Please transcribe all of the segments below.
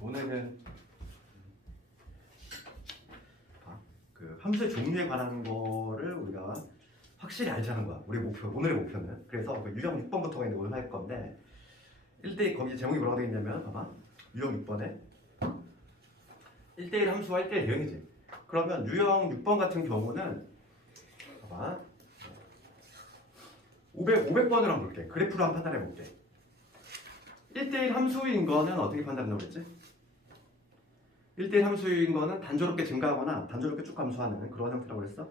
오늘은 그 함수의 종류에 관한 거를 우리가 확실히 알자는 거야. 우리 목표, 오늘의 목표는. 그래서 그 유형 6번부터가 있는 오늘 할 건데 1대1 거기 제목이 뭐라고 되어 있냐면 봐봐. 유형 6번에 1대1 함수와 1대1 대응이지. 그러면 유형 6번 같은 경우는 봐봐. 500번으로 한번 볼게. 그래프로 한번 판단해 볼게. 1대1 함수인 거는 어떻게 판단하려고 그랬지? 1대1 함수인 거는 단조롭게 증가하거나 단조롭게 쭉 감소하는 그런 형태라고 그랬어?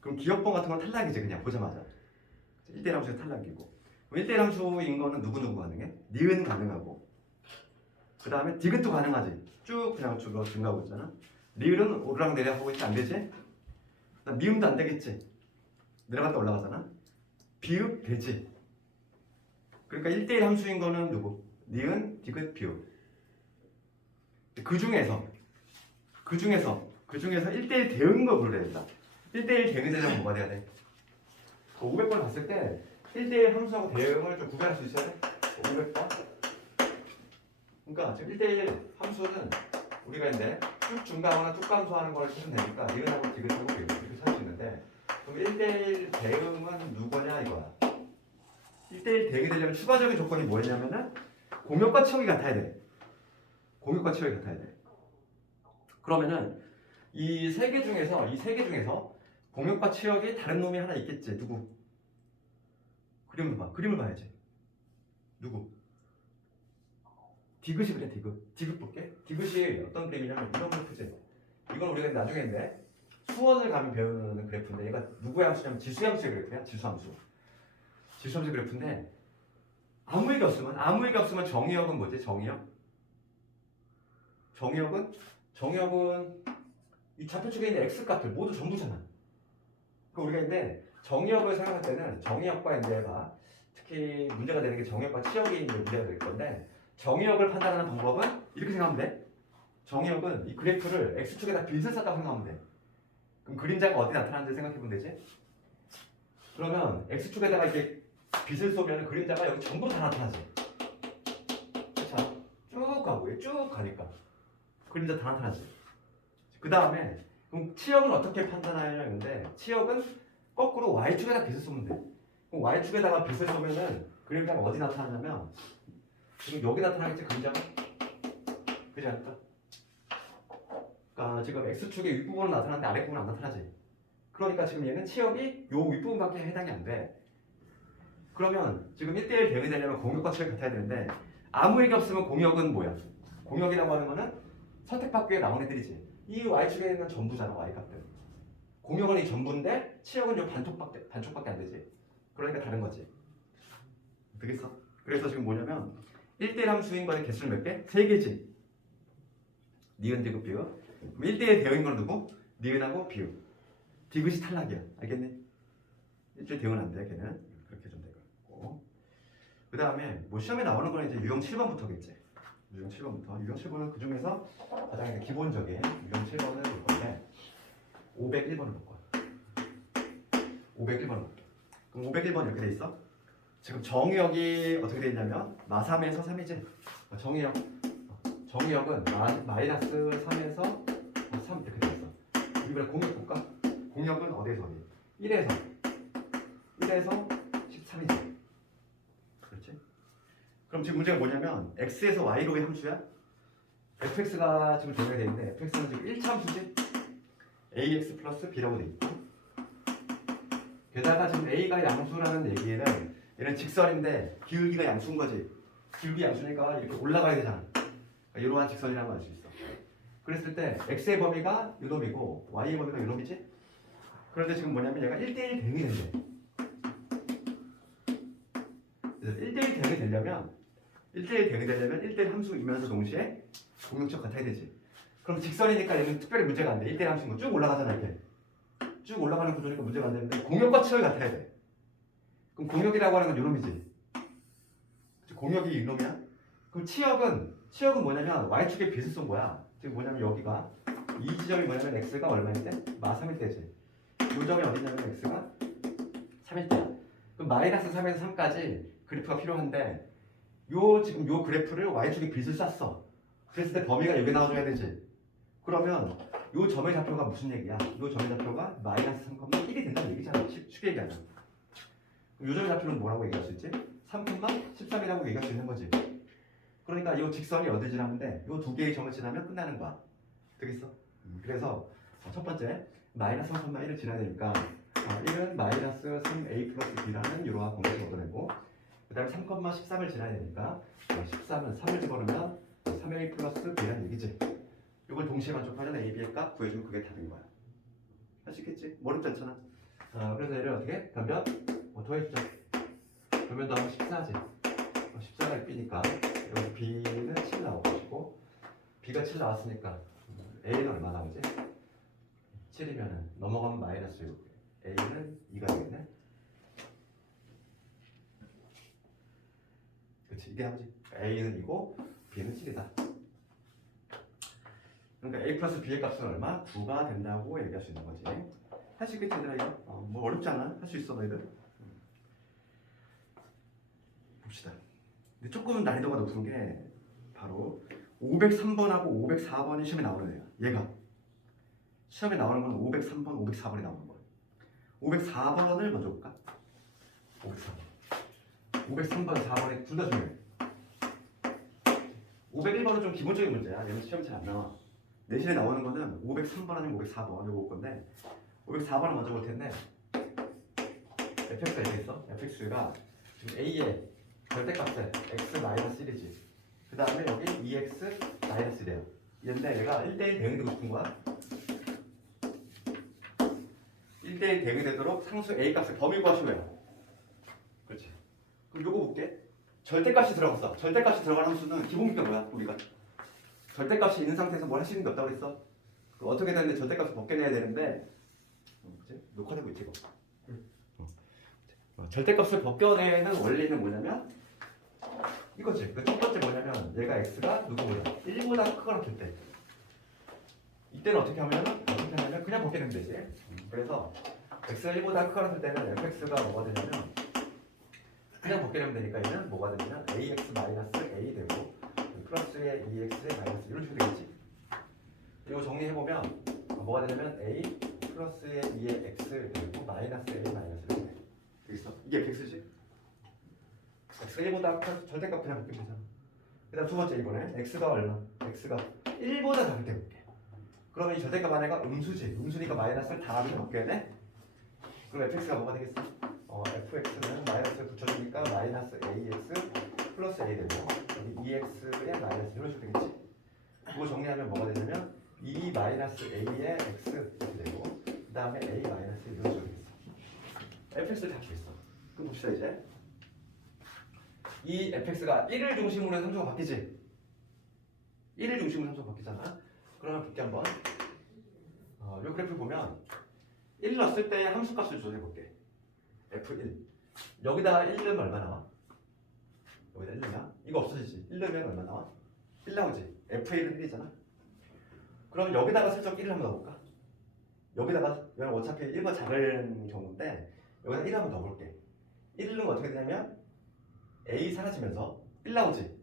그럼 기억번 같은 건 탈락이지 그냥 보자마자. 1대1 함수가 탈락이고. 그럼 1대1 함수인 거는 누구 가능해? 니은 가능하고. 그 다음에 디귿도 가능하지. 쭉 그냥 증가하고 있잖아. 리을은 오르락 내리락 하고 있지 안 되지? 그다음 미음도 안 되겠지. 내려갔다 올라가잖아. 비읍 되지. 그러니까 1대1 함수인 거는 누구? 니은, 디귿, 비읍. 그 중에서 1대1 대응인 걸 불러야 된다. 1대1 대응이 되려면 뭐가 돼야 돼? 500번 봤을 때 1대1 함수하고 대응을 좀 구별할 수 있어야 돼? 500번? 그러니까 지금 1대1 함수는 우리가 이제 쭉 증가하거나 쭉 감소하는 걸 쓰면 되니까 니은하고 디귿하고 비읍 이렇게 찾을 수 있는데 그럼 1대1 대응은 누구냐 이거야. 1대1 대응이 되려면 추가적인 조건이 뭐였냐면은 공역과 치역이 같아야 돼. 공역과 치역이 같아야 돼. 그러면은 이 세 개 중에서 공역과 치역이 다른 놈이 하나 있겠지. 누구? 그림을 봐. 그림을 봐야지. 누구? 디귿이 그래. 디귿 볼게. 디귿이 어떤 그림이냐면 이런 그래프지. 이건 우리가 나중에 인데 수원을 가면 배우는 그래프인데 얘가 누구의 함수냐면 지수함수의 그래프야. 지수함수 그래프인데 아무 얘기 없으면 정의역은 뭐지? 정의역은 이 좌표축에 있는 x값들 모두 전부잖아. 그럼 우리가 근데 정의역을 생각할 때는 정의역과 이제 봐. 특히 문제가 되는 게 정의역과 치역이 이제 문제가 될 건데 정의역을 판단하는 방법은 이렇게 생각하면 돼. 정의역은 이 그래프를 x축에다 빗을 쌌다고 생각하면 돼. 그럼 그림자가 어디 나타나는지 생각해보면 되지? 그러면 x축에다가 이렇게 빗을 쏘면 그림자가 여기 전부 다 나타나지. 자, 쭉 가고 쭉 가니까 그림자 다 나타나지. 그 다음에 그럼 치역은 어떻게 판단하냐는데 치역은 거꾸로 y축에다 빗을 쏘면 돼. 그럼 y축에다가 빗을 쏘면은 그림자가 어디 나타나냐면 지금 여기 나타나겠지 그림자가? 그렇지 않을까? 그러니까 지금 x축의 윗부분은 나타나는데 아랫부분은 안 나타나지. 그러니까 지금 얘는 치역이 요 윗부분밖에 해당이 안 돼. 그러면 지금 1대1 대응이 되려면 공역과 치역이 같아야 되는데 아무 얘기 없으면 공역은 뭐야? 공역이라고 하는 거는 선택받기에 나온 애들이지. 이 y축에 있는 전부잖아 y값들. 공역은 이 전부인데 치역은 요 반쪽밖에 안 되지. 그러니까 다른 거지. 되겠어? 그래서 지금 뭐냐면 1대1 함수인 거는 개수는 몇 개? 3개지. 니은, 디귿, 비읍. 그럼 1대1 대응인 건 누구? 니은하고 비읍. 디귿이 탈락이야. 알겠니? 1대1 대응은 안 돼. 걔는 그렇게 좀 되고. 그 다음에 뭐 시험에 나오는 거는 이제 유형 7번부터겠지. 유형 7번은 그 중에서 가장 기본적인 유형 7번을 볼 건데 501번을 볼 거야. 501번을 볼게. 그럼 501번 이렇게 돼 있어. 지금 정의역이 어떻게 돼 있냐면 마3에서 3이지. 정의역은 마이너스 3에서 3 이렇게 돼 있어. 이번에 공역 볼까? 공역은 어디에서 어디? 1에서 13이지. 그렇지? 그럼 지금 문제가 뭐냐면 x에서 y로의 함수야? fx가 지금 정의가 되어 있는데 fx는 지금 1차 함수지? ax 플러스 b라고 되어 있고 게다가 지금 a가 양수라는 얘기는 얘는 직선인데 기울기가 양수인 거지. 기울기 양수니까 이렇게 올라가야 되잖아. 그러니까 이러한 직선이라고 할 수 있어. 그랬을 때 x의 범위가 이 놈이고 y의 범위가 이 놈이지? 그런데 지금 뭐냐면 얘가 1대1 대응이 된대. 그래서 1대1 대응이 되려면 1대1 함수이면서 동시에 공역적 같아야 되지. 그럼 직선이니까 얘는 특별히 문제가 안 돼. 1대1 함수인 거 쭉 올라가잖아 이게. 쭉 올라가는 구조니까 문제가 안 되는데 공역과 치역이 같아야 돼. 그럼 공역이라고 하는 건 요놈이지. 공역이 이놈이야. 그럼 치역은 뭐냐면 y축에 빗을 쏜 거야. 지금 뭐냐면 여기가 이 지점이 뭐냐면 x가 얼마인데? 마3일 때지. 이 점이 어디냐면 x가 3일 때야. 그럼 마이너스 3에서 3까지 그래프가 필요한데 지금 요 그래프를 y축에 빗을 쐈어. 그랬을 때 범위가 여기 나와줘야 되지. 그러면 요 점의 좌표가 무슨 얘기야? 요 점의 좌표가 마이너스 3,1이 된다는 얘기잖아. 쉽게 얘기하면. 그럼 요 점의 좌표는 뭐라고 얘기할 수 있지? 3,13이라고 얘기할 수 있는 거지. 그러니까 이 직선이 어디 지나는데 요 두 개의 점을 지나면 끝나는 거야. 되겠어? 그래서 첫 번째 마이너스 3,1을 지나야 되니까 1은 마이너스 3a 플러스 b라는 이러한 공식을 얻어내고 그 다음에 3,13을 지나야 되니까 13은 3을 집어넣으면 3a 플러스 b라는 얘기지. 이걸 동시에 만족하는 a, b의 값 구해주면 그게 답인 거야. 할 수 있겠지? 어렵지 않잖아. 그래서 얘를 어떻게? 변변 더해주자. 변변 더하면 14지. 14가 b니까 여기 b는 7 나올 것이고 b가 7 나왔으니까 a는 얼마 나오지? 7이면 넘어가면 마이너스 6. a는 2가 되겠네. 그치, 이게 답이지. a는 2고 b는 7이다. 그러니까 a 플러스 b의 값은 얼마? 9가 된다고 얘기할 수 있는 거지. 할 수 있겠지 얘들아 이거? 뭐 어렵지 않아? 할 수 있어 너희들? 봅시다. 근데 조금 난이도가 높은 게 바로 503번하고 504번이 시험에 나오는 애야. 얘가 시험에 나오는 건 503번, 504번이 나오는 거야. 504번을 먼저 볼까? 504번. 503번, 4번에 둘 다 중요해. 501번은 좀 기본적인 문제야. 얘는 시험 잘 안 나와. 내신에 나오는 거는 503번 아니면 504번 이거 볼 건데 504번을 먼저 볼 텐데 fx가 여기 있어. fx가 지금 a의 절대값에 x-1이지. 그 다음에 여기 2x-1이래요. 얘인데 얘가 1대1 대응이 되고 싶은 거야. 1대1 대응이 되도록 상수 a 값을 범위 구하시면 그렇지. 그럼 요거 볼게. 절대값이 들어갔어. 절대값이 들어가는 함수는 기본기가 뭐야? 우리가 절대값이 있는 상태에서 뭘 할 수 있는 게 없다고 그랬어. 어떻게 되는데 절대값을 벗겨내야 되는데 그치? 녹화되고 있지 이거. 절대값을 벗겨내는 원리는 뭐냐면 이거지. 그 첫 번째 뭐냐면 얘가 x가 누구보다 1보다 크거나 클 때 이때는 어떻게 하면 그냥 벗겨내면 되지. 그래서 x가 1보다 크거나 클 때는 fx가 뭐가 되냐면 그냥 벗겨내면 되니까 얘는 뭐가 되냐면 ax-a 되고 플러스의 2x의 마이너스 이런 식으로 되겠지. 이거 정리해보면 뭐가 되냐면 a 플러스의 2의 x 되고 마이너스 a 마이너스 이렇게 되겠어. 이게 fx지. x가 1보다 절대값 그냥 벗기면 되잖아. 그 다음 두 번째 이번에 x가 얼마? x가 1보다 작을 때 볼게. 그러면 이 절대값 안에가 음수지. 음수니까 마이너스를 다 합을 벗겨야 돼. 그럼 fx가 뭐가 되겠어? fx는 마이너스를 붙여주니까 마이너스 ax 플러스 a 되고 여기 2x의 마이너스 이런 식으로 되겠지. 그거 정리하면 뭐가 되냐면 2 마이너스 a의 x 이렇게 되고 그 다음에 a 마이너스 이런 식으로 되겠어. fx를 다 주겠어. 그럼 봅시다 이제. 이 fx가 1을 중심으로 해서 함수가 바뀌지. 1을 중심으로 함수가 바뀌잖아. 그러면 볼게 한번. 이 그래프를 보면 1 넣었을 때 함수값을 조정해볼게. f1 여기다가 1 넣으면 얼마 나와? 여기다 1 넣으면 이거 없어지지. 1 넣으면 얼마 나와? 1 나오지. f1은 1이잖아. 그럼 여기다가 슬쩍 1을 한번 넣어볼까? 여기다가 어차피 1번 작은 경우인데 여기다 1 한번 넣어볼게. 1을 넣으면 어떻게 되냐면 a 사라지면서 1 나오지.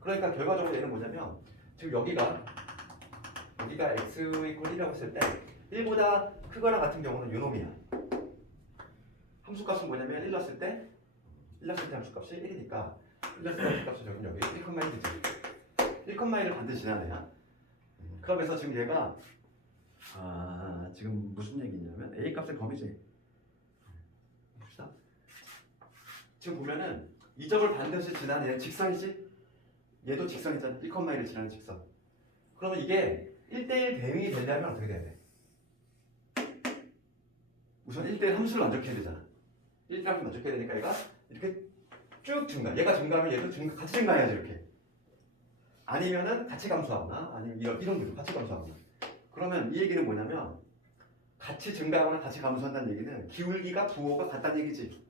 그러니까 결과적으로 얘는 뭐냐면 지금 여기가 x 이퀄 1이라고 했을 때 1보다 크거나 같은 경우는 요놈이야. 함수값은 뭐냐면 1 넣었을 때 함수값이 1이니까 1 넣었을 때 함수값이 여기 1,1이지. 1,1을 반드시 지나내야. 그러면서 지금 얘가 지금 무슨 얘기냐면 a 값의 범위지. 봅시다. 지금 보면은 이 점을 반드시 지나는 직선이지. 얘도 직선이잖아. 1,1을 지나는 직선. 그러면 이게 1대1 대응이 되려면 어떻게 돼야 돼? 우선 1대1 함수를 만족해야 되잖아. 1대1 함수를 만족해야 되니까 얘가 이렇게 쭉 증가. 얘가 증가하면 얘도 같이 증가해야지 이렇게. 아니면은 같이 감소하거나 아니면 이런 식으로 같이 감소하거나. 그러면 이 얘기는 뭐냐면 같이 증가하거나 같이 감소한다는 얘기는 기울기가 부호가 같다는 얘기지.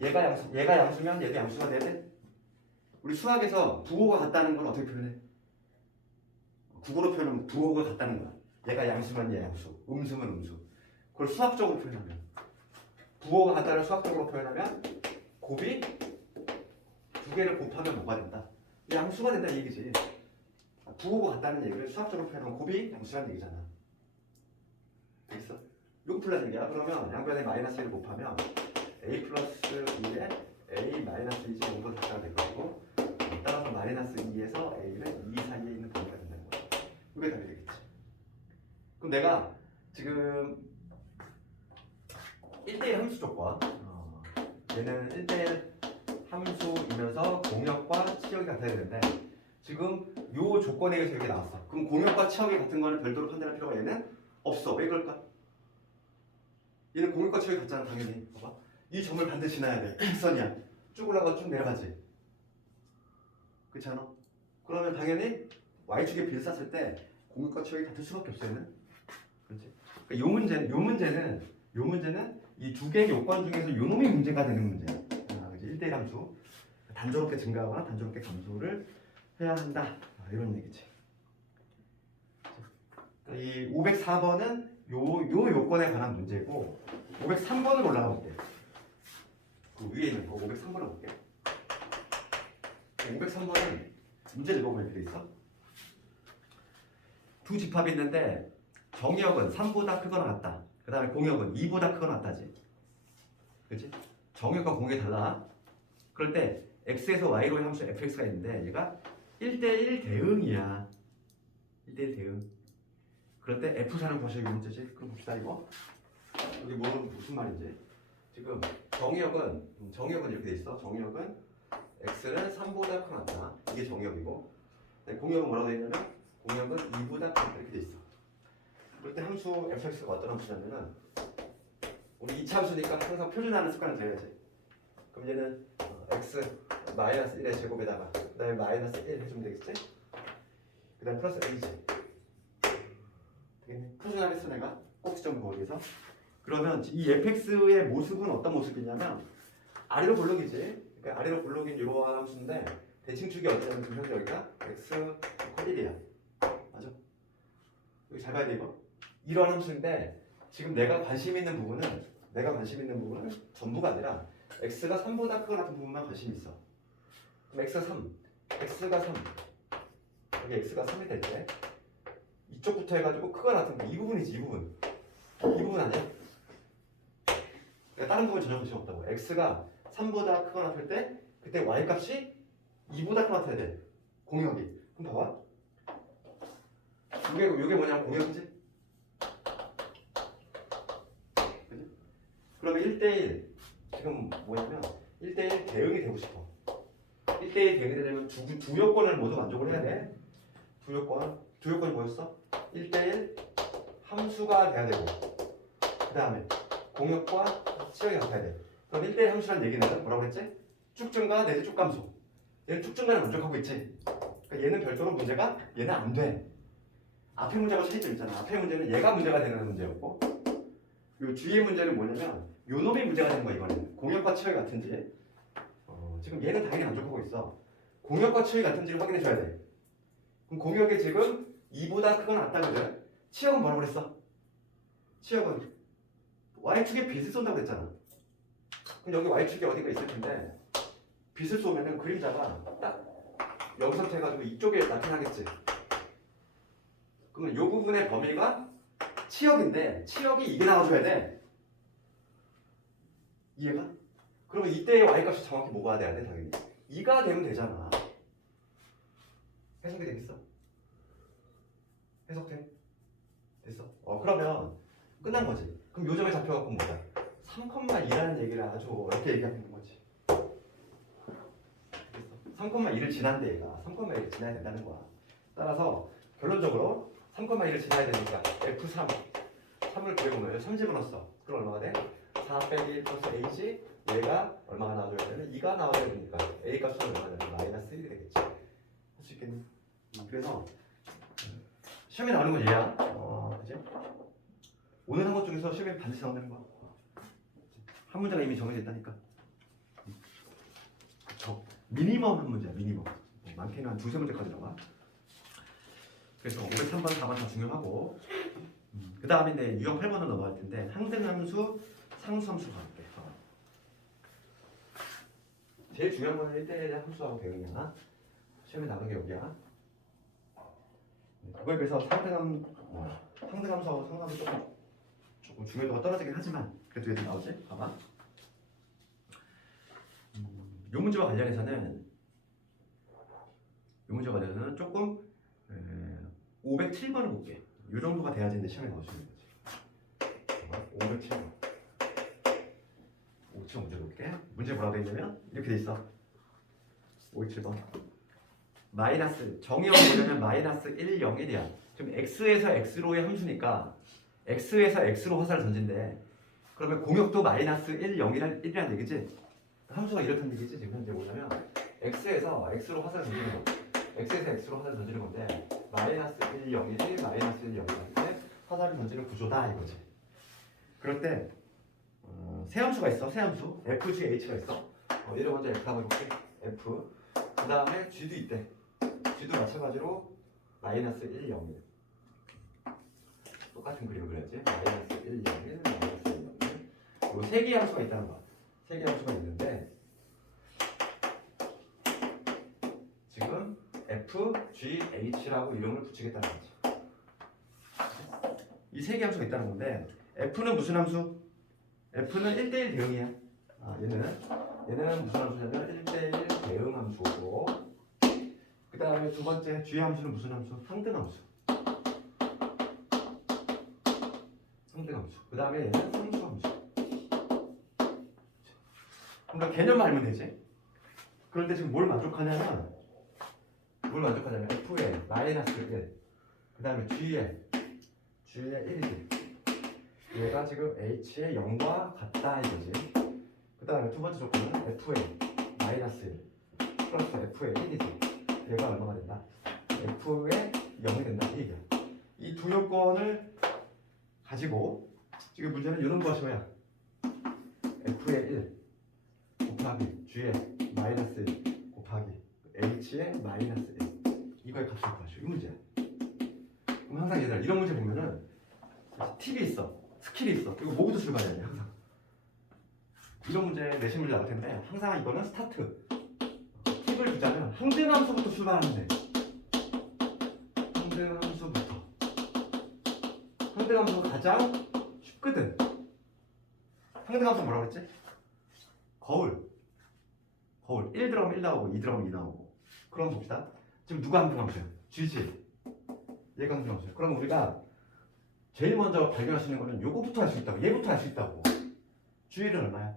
얘가 양수면 얘도 양수가 돼야 돼. 우리 수학에서 부호가 같다는 건 어떻게 표현해? 국어로 표현하면 부호가 같다는 거야. 얘가 양수면 얘 양수, 음수면 음수. 그걸 수학적으로 표현하면 부호가 같다를 수학적으로 표현하면 곱이 두 개를 곱하면 뭐가 된다? 이 양수가 된다는 얘기지. 부호가 같다는 얘기를 수학적으로 표현하면 곱이 양수라는 얘기잖아. 알겠어? 이거 풀라는 얘기야. 그러면 양변에 마이너스 1을 곱하면 a 플러스 2에 a 마이너스 2지 정도 숫자가 될 거고, 따라서 마이너스 2에서 a는 2 사이에 있는 범위가 된다는 거야. 이게 답이 되겠지. 그럼 내가 지금 1대1 함수 조건, 얘는 1대1 함수이면서 공역과 치역이 같아야 되는데 지금 요 조건에 의해서 이렇게 나왔어. 그럼 공역과 치역이 같은 거는 별도로 판단할 필요가 얘는 없어. 왜 그럴까? 얘는 공역과 치역이 같잖아. 당연히. 봐봐. 이 점을 반드시 지나야 돼. 일선이야. 쭉 올라가 쭉 내려가지. 그렇지 않아? 그러면 당연히 y축에 비를 쌌을 때 공역과 치역이 같을 수밖에 없어. 얘는. 그렇지? 그러니까 요 문제는 이 두 개의 요건 중에서 요 놈이 문제가 되는 문제야. 1대1 함수. 단조롭게 증가하거나 단조롭게 감소를 해야 한다. 이런 얘기지. 이 504번은 요 요건에 관한 문제고, 503번을 올라가 볼게. 그 위에 있는 거 503번을 볼게. 503번은 문제를 읽어보면 이렇게 돼 있어. 두 집합이 있는데 정역은 3보다 크거나 같다. 그 다음에 공역은 2보다 크거나 같다지. 그치? 정역과 공역이 달라. 그럴 때 x에서 y로의 함수 fx가 있는데 얘가 1대1 대응이야. 1대1 대응. 그럴 때 F4는 구하셔야 문제지. 그럼 봅시다 이거. 여기 무슨 말인지. 지금 정의역은 이렇게 돼 있어. 정의역은 x는 3보다 크다. 이게 정의역이고, 공역은 뭐라고 돼 있냐면 공역은 2보다 크다 이렇게 돼 있어. 그럴 때 함수 fx가 어떤 함수냐면은 우리 2차 함수니까 항상 표준하는 습관을 들여야지. 그럼 얘는 x 마이너스 1의 제곱에다가 그 다음에 마이너스 1 해주면 되겠지? 그 다음에 플러스 a지. 표준화했어 내가 꼭지점 거기서. 그러면 이 fx의 모습은 어떤 모습이냐면 아래로 볼록이지. 그러니까 아래로 볼록인 이러한 함수인데 대칭축이 어디냐면 지금 현재 여기가 x 1이야. 맞아? 여기 잘 봐야 돼 이거. 이러한 함수인데 지금 내가 관심 있는 부분은 전부가 아니라 x가 3보다 크거나 같은 부분만 관심이 있어. 그럼 x가 3 여기 x가 3이 될 때 이쪽부터 해가지고 크거나 같은 이 부분이지. 이 부분 아니야? 그러니까 다른 부분 전혀 관심 없다고. x가 3보다 크거나 같을 때 그때 y 값이 2보다 크거나 같아야 돼. 공역이. 그럼 봐봐. 이게 뭐냐면 공역이지? 그지? 그러면 1대1 지금 뭐냐면 1대1 대응이 되고 싶어. 1대1 대응이 되려면 두 요건을 모두 만족을 해야 돼. 두 요건이 뭐였어? 1대1 함수가 돼야 되고, 그 다음에 공역과 치역이 같아야 돼. 그럼 1대1 함수라는 얘기는 뭐라고 그랬지? 쭉 증가 내지 쭉 감소. 얘는 쭉 증가를 만족하고 있지. 그러니까 얘는 별도로 문제가 얘는 안 돼. 앞에 문제가 차이점 있잖아. 앞에 문제는 얘가 문제가 되는 문제였고, 요 뒤에 문제는 뭐냐면 요 놈이 문제가 되는 거야. 이거는 공역과 치역이 같은지. 지금 얘는 당연히 만족하고 있어. 공역과 치역이 같은지를 확인해 줘야 돼. 그럼 공역이 지금 2보다 크거나 같다거든. 치역은 뭐라고 그랬어? 치역은 y축에 빛을 쏜다고 그랬잖아. 그럼 여기 y축에 어디가 있을 텐데 빛을 쏘면은 그림자가 딱 여기서부터 해가지고 이쪽에 나타나겠지. 그러면 이 부분의 범위가 치역인데 치역이 이게 나와줘야 돼. 이해가? 그러면 이때의 y값이 정확히 뭐가 돼야 돼? 당연히 2가 되면 되잖아. 해석이 되겠어? 해석돼? 됐어? 그러면 끝난 거지. 그럼 요점에 잡혀갖고 뭐야? 3,2라는 얘기를 아주 어렵게 얘기하는 거지. 3,2를 지난데 얘가 3,1을 지나야 된다는 거야. 따라서 결론적으로 3,2를 지나야 되니까 F3 3을 구해보면 3 집어넣었어. 그럼 얼마가 돼? 4 빼기 1 플러스 A지. 얘가 얼마가 나와줘야 되면 2가 나와야 되니까 A 값은 얼마나 되면 마이너스 1이 되겠지. 할 수 있겠니? 그래서 시험에 나오는 건 얘야. 그치? 오늘 한 것 중에서 시험에 반드시 나온다는 거야. 한 문제가 이미 정해져 있다니까. 그쵸. 미니멈 한 문제야. 미니멈. 많게는 한 두세 문제까지 나와. 그래서 503번, 4번 다 중요하고, 그 다음에 이제 유형 8번으로 넘어갈 텐데 항등함수, 상수함수 가볼게. 제일 중요한 거는 1대1 함수하고 대응이야. 시험에 나오는 게 여기야. 그거에 비해서 상등함수하고 상등함수 조금 중요도가 떨어지긴 하지만 그래도 얘도 나오지? 봐봐. 이 문제와 관련해서는 조금 507번을 볼게. 이 정도가 돼야지 이제 시험에 나올 수 있는 거지. 507번. 507번 문제 볼게. 문제 뭐라고 돼 있냐면 이렇게 돼 있어. 517번. 마이너스 정의형 보려면 마이너스 1, 0, 1이야. 지금 x에서 x로의 함수니까 x에서 x로 화살을 던진대. 그러면 공역도 마이너스 1, 0이란 얘기지. 함수가 이렇다는 얘기지. 지금 현재 뭐냐면 x에서 x로 화살을 던지는 거. x에서 x로 화살을 던지는 건데 마이너스 1, 0, 1이 마이너스 1, 0이라는데 화살을 던지는 구조다 이거지. 그럴 때 세 함수가 있어. 세 함수 f, g, h가 있어. 얘를 먼저 f라고 해볼게. f. 그 다음에 g도 있대. g도 마찬가지로 마이너스 1, 0, 1. 똑같은 그림을 그려야지. 마이너스 1, 0, 1, 마이너스 1, 0, 1. 요 세 개의 함수가 있다는 거야. 세 개의 함수가 있는데 지금 f, g, h라고 이름을 붙이겠다는 거지. 이 세 개의 함수가 있다는 건데 f는 무슨 함수? f는 1대1 대응이야. 얘는 무슨 함수냐면 1대1 대응 함수고 그 다음에 두 번째 g 함수는 무슨 함수? 상등함수. 그 다음에 얘는 상수함수. 그러니까 개념만 알면 되지. 그런데 지금 뭘 만족하냐면 f에 마이너스 1, 그 다음에 g에 1이지. 얘가 지금 h의 0과 같다 이거지. 그 다음에 두 번째 조건은 f에 마이너스 1 플러스 f에 1이지. 얘가 얼마가 된다? f에 0이 된다 이 얘기야. 이 두 요건을 가지고 지금 문제는 이런 거 하셔야 f에 1 곱하기 g에 마이너스 1 곱하기 h에 마이너스 1 이거의 값을 구하시오. 이 문제야. 그럼 항상 얘들아 이런 문제 보면은 팁이 있어. 스킬이 있어. 이거 모두 출발해야 돼 항상. 이런 문제 내신 문제 나올 텐데 항상 이거는 스타트. 팁을 주자면 항등함수부터 출발하면 돼. 항등함수부터. 항등함수가 가장 쉽거든. 항등함수 뭐라고 그랬지? 거울 1 들어가면 1 나오고 2 들어가면 2 나오고. 그럼 봅시다. 지금 누가 항등함수야? G지. 얘가 항등함수야. 그럼 우리가 제일 먼저 발견할 수 있는 거는 요거부터 할 수 있다고. 얘부터 할 수 있다고. G는 얼마야?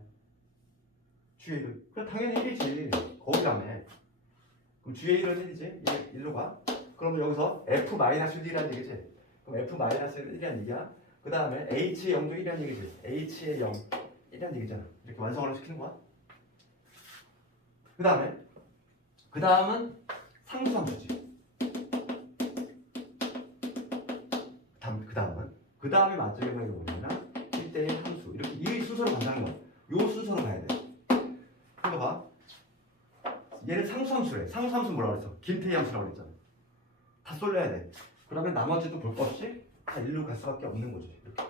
G는 그럼 당연히 1이지. 거울이라며. 그럼 G의 1은 1이지. 얘 1로 가. 그러면 여기서 F-1이라는 얘기지. 그럼 F-1이라는 얘기야. 그 다음에 H의 0도 1이라는 얘기지. H의 0 1이라는 얘기잖아. 이렇게 완성을 시키는 거야. 그 다음은 상수함수지. 그 다음에 맞추게 되는 게 뭐냐면 1대1 함수. 이렇게 이 순서로 간다는 거야. 요 순서로 가야 돼. 이거 봐. 얘는 상수함수래. 상수함수 뭐라고 그랬어? 김태희 함수라고 그랬잖아. 다 쏠려야 돼. 그러면 나머지도 볼 거 없이 다 일로 갈 수밖에 없는 거지. 이렇게.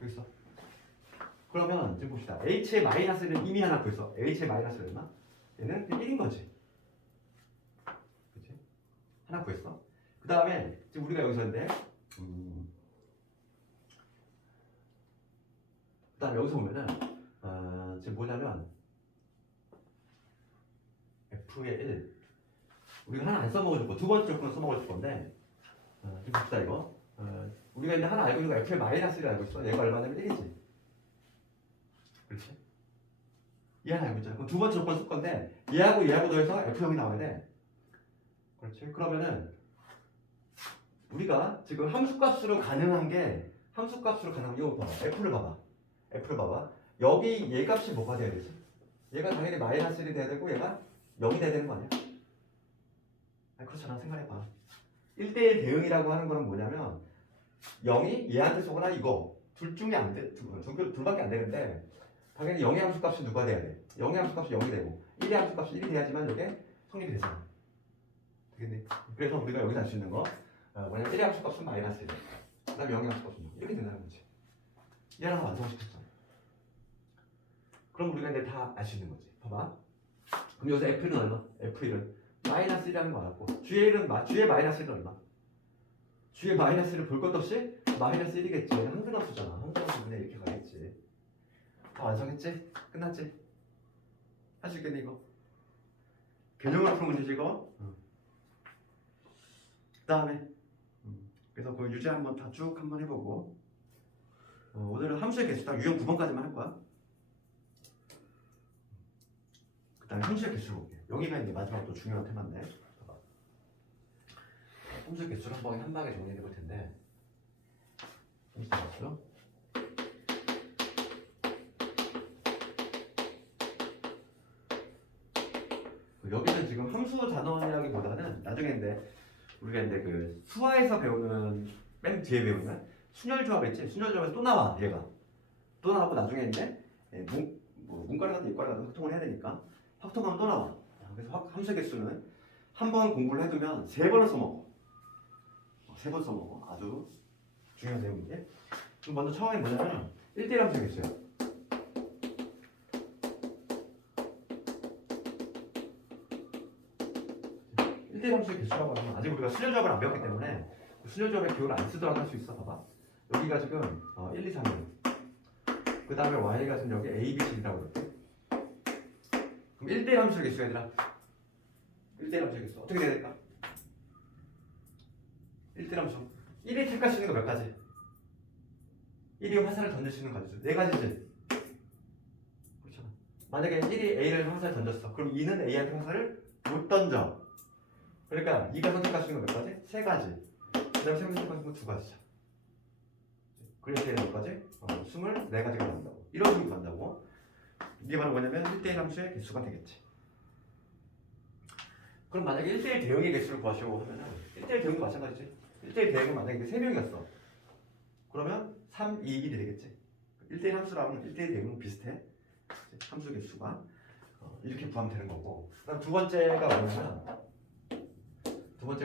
여기서. 그러면 지금 봅시다. h의 마이너스는 이미 하나 구했어. h의 마이너스를 얼마? 얘는 1인 거지. 그치? 하나 구했어. 그 다음에 지금 우리가 여기서 했는데 그 다음에 여기서 보면은 지금 뭐냐면 f의 1 우리가 하나 안 써먹어줄 두 번째 조건은 써먹어줄 건데 지금 봅시다 이거 우리가 이제 하나 알고 있는 거 f의 마이너스를 알고 있어. 얘가 얼마냐면 1이지. 그렇지? 얘 하나 알고 있잖아. 그럼 두 번째 조건 쓸 건데 얘하고 더해서 f0이 나와야 돼. 그렇지? 그러면은 우리가 지금 함수값으로 가능한 게 이거 봐봐. F를 봐봐. 여기 얘 값이 뭐가 돼야 되지? 얘가 당연히 마이너스 1이 돼야 되고 얘가 0이 돼야 되는 거 아니야? 아니, 그렇잖아. 생각해봐. 1대1 대응이라고 하는 거는 뭐냐면 0이 얘한테 쏘거나 이거 둘 중에 안 돼. 둘밖에 안 되는데 당연히 0의 함수값이 누가 돼야 돼? 0의 함수값이 0이 되고 1의 함수값이 1이 돼야지만 이게 성립이 되잖아. 되겠네. 그래서 우리가 여기서 알 수 있는 거 뭐냐면 1의 함수값은 마이너스 1 그 다음에 0의 함수값은 0 이렇게 된다는 거지. 얘를 하나 완성시켰잖아. 그럼 우리가 이제 다 알 수 있는 거지. 봐봐. 그럼 여기서 F는 얼마? F1은 마이너스 1이라는 거 알았고 G의 1은 G의 마이너스 1은 얼마? G의 마이너스 1을 볼 것도 없이 마이너스 1이겠지. 항등함수잖아. 항등함수 그냥 이렇게 가겠지. 다 완성했지? 끝났지? 할 수 있겠니 이거? 개념으로 푸는 문제지 이거? 그 다음에 그래서 그 유제 한번 다 쭉 한번 해보고 오늘은 함수의 개수 딱 유형 9번까지만 할 거야. 그 다음에 함수의 개수를 볼게. 여기가 이제 마지막 또 중요한 테마인데 봐봐. 함수의 개수를 한 방에 정리해 볼 텐데 함수의 개수 여기는 지금 함수 단원이라기보다는 나중에 우리가 그 수화에서 배우는 맨 뒤에 배우는 순열조합 있지? 순열조합에서 또 나와 얘가 또 나오고 나중에 문과를 가든 이과를 가든 확통을 해야 되니까 확통하면 또 나와. 그래서 함수의 개수는 한 번 공부를 해두면 3번을 써먹어. 3번 써먹어. 아주 중요한 내용인데 그럼 먼저 처음에 뭐냐면 1대1 함수의 개수야. 1대1 함수의 개수라고 하면 아직 우리가 순열조합을 안 배웠기 때문에 순열조합의 기호를 안 쓰더라도 할 수 있어. 봐봐. 여기가 지금 1, 2, 3이야. 그 다음에 y가 지금 여기 a, b, c라고 그럴게. 그럼 1대1 함수의 개수 얘들아. 1대1 함수의 개수 어떻게 돼야 될까? 1대1 함수 1이 택할 수 있는 거 몇 가지? 1이 화살을 던질 수 있는 가지수 4가지지. 그렇잖아. 만약에 1이 a를 화살을 던졌어. 그럼 2는 a한테 화살을 못 던져. 그러니까 2가 선택할 수 있는 거 몇 가지? 3가지. 그 다음에 3가 선택할 수 있는 거 2가지죠. 그래서 얘는 몇 가지? 24가지가 나온다고. 이런 식으로 간다고. 이게 바로 뭐냐면 1대1 함수의 개수가 되겠지. 그럼 만약에 1대1 대응의 개수를 구하시고 하면은 1대1 대응도 마찬가지지. 1대1 대응은 만약에 3명이었어. 그러면 3, 2, 1이 되겠지. 1대1 함수라면 1대1 대응은 비슷해. 함수 개수가 이렇게 구하면 되는 거고. 그다음 두 번째가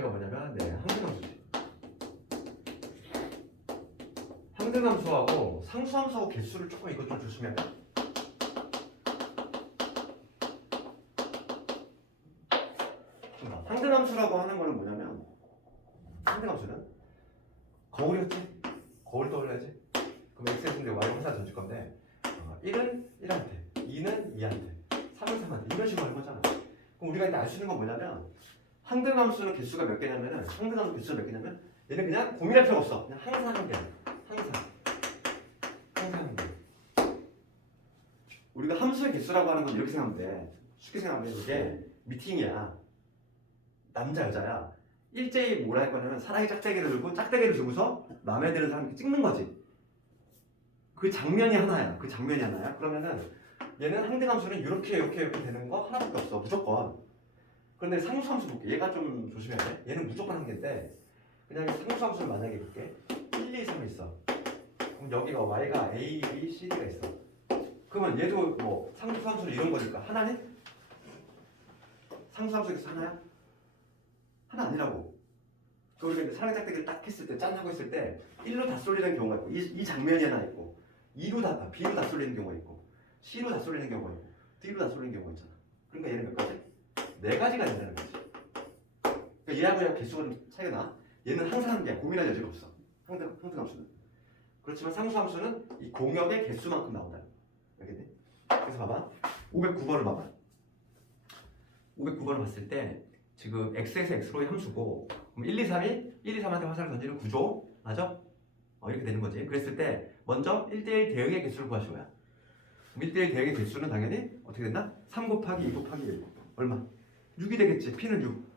뭐냐면 항등함수지. 항등함수하고 상수함수하고 개수를 조금 이것 좀 조심해야 돼. 항등함수라고 하는 거는 뭐냐면 항등함수는 거울이었지? 거울 떠올려야지. 그럼 xx인데 y를 화살 던질 건데 1은 1한테 2는 2한테 3은 3한테 이런 식으로 하는 거잖아. 그럼 우리가 일단 알 수 있는 건 뭐냐면 항등함수는 개수가 몇 개냐면은 항등함수 개수가 몇 개냐면 얘는 그냥 고민할 필요가 없어. 그냥 항상 하는 게 항상 하는 게. 우리가 함수의 개수라고 하는 건 이렇게 생각하면 돼. 쉽게 생각하면 이게 미팅이야. 남자 여자야. 일제히 뭐라 할 거냐면 사랑의 짝대기를 들고 짝대기를 들고서 마음에 드는 사람 찍는 거지. 그 장면이 하나야. 그러면은 얘는 항등함수는 이렇게 되는 거 하나밖에 없어. 무조건. 그런데 상수함수 볼게. 얘가 좀 조심해야 돼. 얘는 무조건 한 개인데 그냥 상수함수를 만약에 볼게. 1, 2, 3이 있어. 그럼 여기가 y가 a, b, c, d가 있어. 그러면 얘도 뭐 상수함수는 이런 거니까 하나네? 상수함수에서 하나야? 하나 아니라고. 그리고 사랑의 짝대기를 딱 했을 때 짠 하고 있을 때 1로 다 쏠리는 경우가 있고 이 장면이 하나 있고 B로 다 쏠리는 경우가 있고 C로 다 쏠리는 경우가 있고 D로 다 쏠리는 경우가 있잖아. 그러니까 얘는 몇 가지? 4가지가 된다는 거지. 그러니까 얘하고 얘하고 개수가 좀 차이가 나. 얘는 항상 하는 게 고민할 여지가 없어. 항등함수는. 그렇지만 상수함수는 이 공역의 개수만큼 나온다. 알겠니? 그래서 봐봐. 509번을 봐봐. 509번을 봤을 때 지금 x에서 x로의 함수고 그럼 1, 2, 3한테 화살을 던지는 구조 맞아? 이렇게 되는 거지. 그랬을 때 먼저 1대1 대응의 개수를 구하시는 거야. 그럼 1대1 대응의 개수는 당연히 어떻게 된다? 3 곱하기 2 곱하기 1 얼마? 6이 되겠지. p는 6.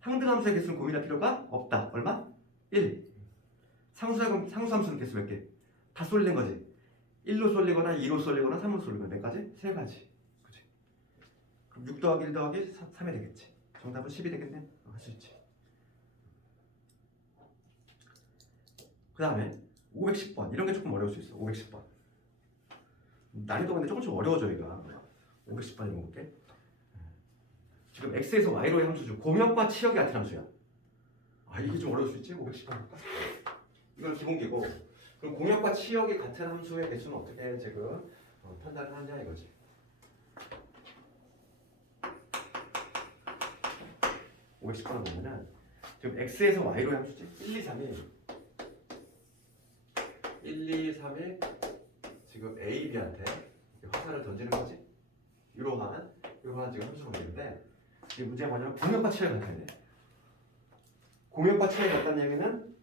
항등함수의 개수는 고민할 필요가 없다. 얼마? 1. 상수함수는 개수 몇 개? 다 쏠리는 거지. 1로 쏠리거나 2로 쏠리거나 3로 쏠리거나 몇 가지? 3가지. 그치? 그럼 6 더하기 1 더하기 3이 되겠지. 정답은 10이 되겠네. 할 수 있지. 그 다음에 510번 이런 게 조금 어려울 수 있어. 510번 난이도가 근데 조금씩 어려워져. 이거 510번 읽어볼게. 지금 x에서 y로의 함수죠. 공역과 치역이 같은 함수야. 이게 좀 어려울 수 있지. 510번 이건 기본기고. 그럼 공역과 치역이 같은 함수의 개수는 어떻게 지금 판단을 하냐 이거지. 510번을 보면은 지금 x에서 y로 함수지 1, 2, 3이 1, 2, 3이 지금 a, b한테 화살을 던지는 거지. 이러한 지금 함수가 되는데 이 문제가 뭐냐면 공역과 치역이 같아야 돼. 공역과 치역이 같다는 얘기는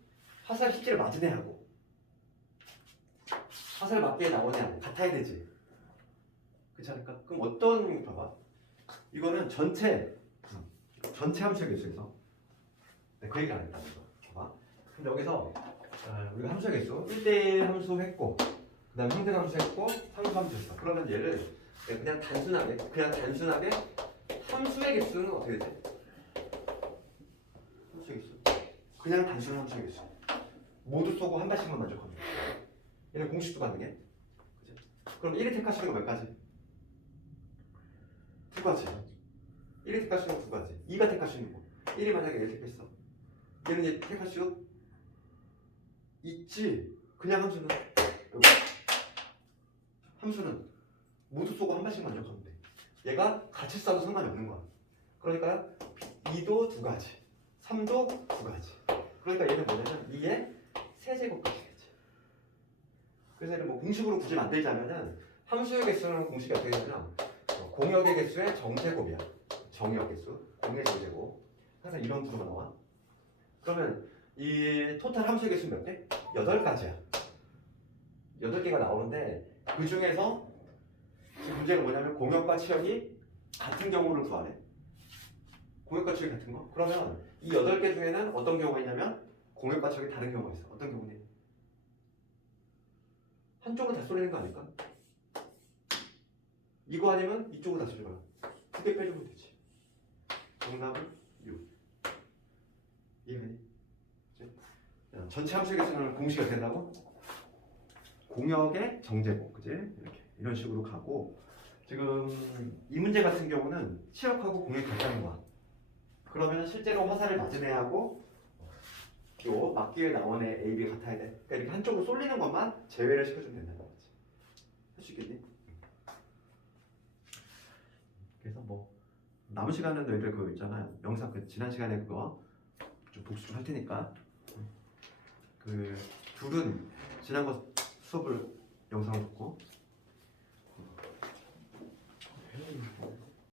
화살 실제로 맞은 애하고 화살 맞게 나온 애하고 같아야 되지. 그렇지 않을까? 그럼 어떤 봐봐. 이거는 전체 함수의 개수에서 그 얘기를 안 했다는 거. 봐봐. 근데 여기서 우리가 함수의 개수 1대1 함수 했고 그 다음에 형태 함수 했고 상수 함수 했어. 그러면 얘를 그냥 단순하게 함수의 개수는 어떻게 되지? 함수의 개수 그냥 단순한 함수의 개수 모두 쏘고 한 발씩만 만족하면 얘는 공식도 가능해. 그치? 그럼 1이 택하시는 거 몇 가지? 두 가지. 1이 택하시는 거 두 가지. 2가 택하시는 거 1이 만약에 1 택했어 얘는 얘 택할 수 있지. 그냥 함수는 모두 쏘고 한 발씩 만족하면 돼. 얘가 같이 쏴도 상관이 없는 거야. 그러니까 2도 두 가지 3도 두 가지. 그러니까 얘는 뭐냐면 2의 세제곱까지 되지. 그래서 얘는 뭐 공식으로 굳이 만들자면은 함수의 개수는 공식이 어떻게 되냐면 공역의 개수의 정제곱이야. 정역 개수 공의 정제곱 항상 이런 구조가 나와. 그러면 이 토탈 함수의 개수는 몇 개? 8가지야 8개가 나오는데 그 중에서 지금 문제가 뭐냐면 공역과 치역이 같은 경우를 구하래. 공역과 치역이 같은 거? 그러면 이 8개 중에는 어떤 경우가 있냐면 공역과 치역이 다른 경우가 있어. 어떤 경우니? 한쪽은 다 쏠리는 거 아닐까? 이거 아니면 이쪽으로 다 쏠려요. 2개 빼주면 되지. 정답은 6. 이해가니? 전체 함수의 개수는 공식이 어떻게 된다고? 공역의 정제곱, 그지? 이렇게 이런 식으로 가고 지금 이 문제 같은 경우는 치역하고 공역이 같다는 거야. 그러면 실제로 화살을 맞은 애하고 요 맞기 위해 나온 애 A, B 같아야 돼. 그러니까 이렇게 한쪽으로 쏠리는 것만 제외를 시켜주면 된다는 거지. 할 수 있겠니? 그래서 뭐 남은 시간은 너희들 그거 있잖아요. 영상 그 지난 시간에 그거 좀 복수 좀 할 테니까 그 둘은 지난 거 수업을 영상을 듣고